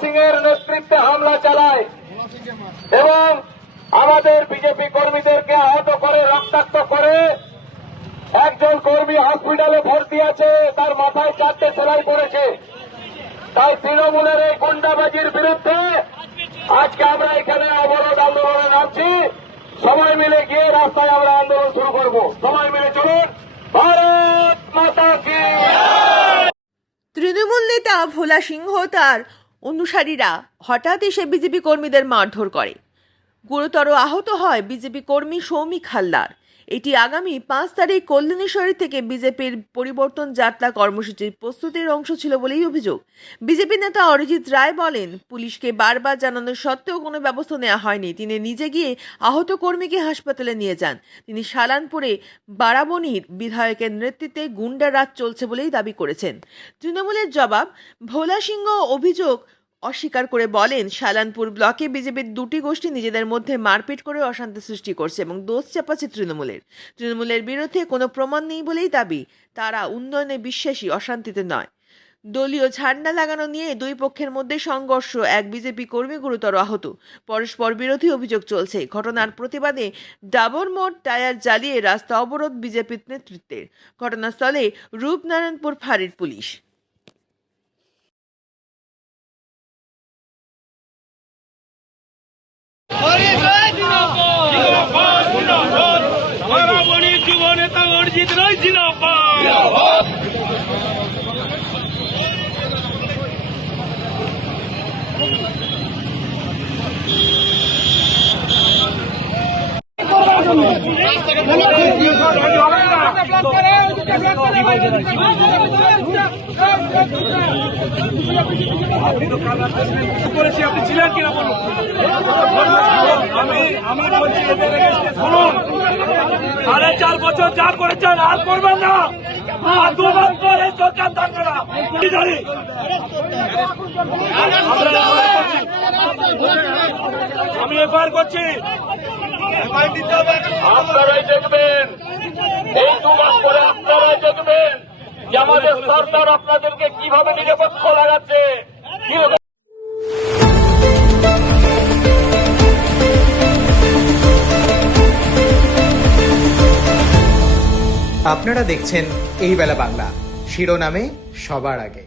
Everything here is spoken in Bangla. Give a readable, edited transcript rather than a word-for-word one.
সিং এর নেতৃত্বে হামলা চালায় এবং আমাদের বিজেপি কর্মীদেরকে আহত করে রক্তাক্ত করে। একজন কর্মী হসপিটালে ভর্তি আছে, তার মাথায় 4টে সেলাই পড়েছে। তাই তৃণমূলের এই গুন্ডাবাজির বিরুদ্ধে আজকে আমরা এখানে অবরোধ আন্দোলনে নামছি। সবাই মিলে গিয়ে রাস্তায় আমরা আন্দোলন শুরু করব। সবাই মিলে চলুন, ভারত মাতা কি। তৃণমূল নেতা ভোলা সিংহ তার অনুসারীরা হঠাৎ এসে বিজেপি কর্মীদের মারধর করে। গুরুতর আহত হয় বিজেপি কর্মী সৌমিক হালদার। এটি আগামী 5 তারিখ কল্যাণেশ্বরী থেকে বিজেপির পরিবর্তন যাত্রা কর্মসূচির প্রস্তুতির অংশ ছিল বলেই অভিযোগ। বিজেপি নেতা অরিজিৎ রায় বলেন, পুলিশকে বারবার জানানো সত্ত্বেও কোনো ব্যবস্থা নেওয়া হয়নি। তিনি নিজে গিয়ে আহত কর্মীকে হাসপাতালে নিয়ে যান। তিনি শালানপুরে বারাবণীর বিধায়কের নেতৃত্বে গুন্ডা রাজ চলছে বলেই দাবি করেছেন। তৃণমূলের জবাব, ভোলা সিংহ অভিযোগ অস্বীকার করে বলেন, শালানপুর ব্লকে বিজেপির দুটি গোষ্ঠী নিজেদের মধ্যে মারপিট করে অশান্তি সৃষ্টি করছে এবং দোষ চাপাচ্ছে তৃণমূলের বিরুদ্ধে কোনো প্রমাণ নেই বলেই দাবি। তারা উন্নয়নে বিশ্বাসী, অশান্তিতে নয়। দলীয় ঝান্ডা লাগানো নিয়ে দুই পক্ষের মধ্যে সংঘর্ষ, এক বিজেপি কর্মী গুরুতর আহত। পরস্পর বিরোধী অভিযোগ চলছে। ঘটনার প্রতিবাদে ডাবর মোড় টায়ার জ্বালিয়ে রাস্তা অবরোধ বিজেপির নেতৃত্বের। ঘটনাস্থলে রূপনারায়ণপুর ফাঁড়ির পুলিশ। বারাবণীর যুব নেতা অরিজিৎ রায় জিন্দাবাদ। করেছি, আপনি ছিলেন কিনা বলুন। আমি বলছি শুনুন, 4.5 বছর যা করেছেন আর করবেন না। আর 2 বছর এই সরকার থাকবে না। আমি এফআইআর করছি। আপনারাই দেখবেন, এই 2 মাস পরে আপনারাই দেখবেন যে আমাদের সরকার আপনাদেরকে কিভাবে নিরপেক্ষ লাগাচ্ছে। আপনারা দেখছেন এই বেলা বাংলা, শিরোনামে সবার আগে।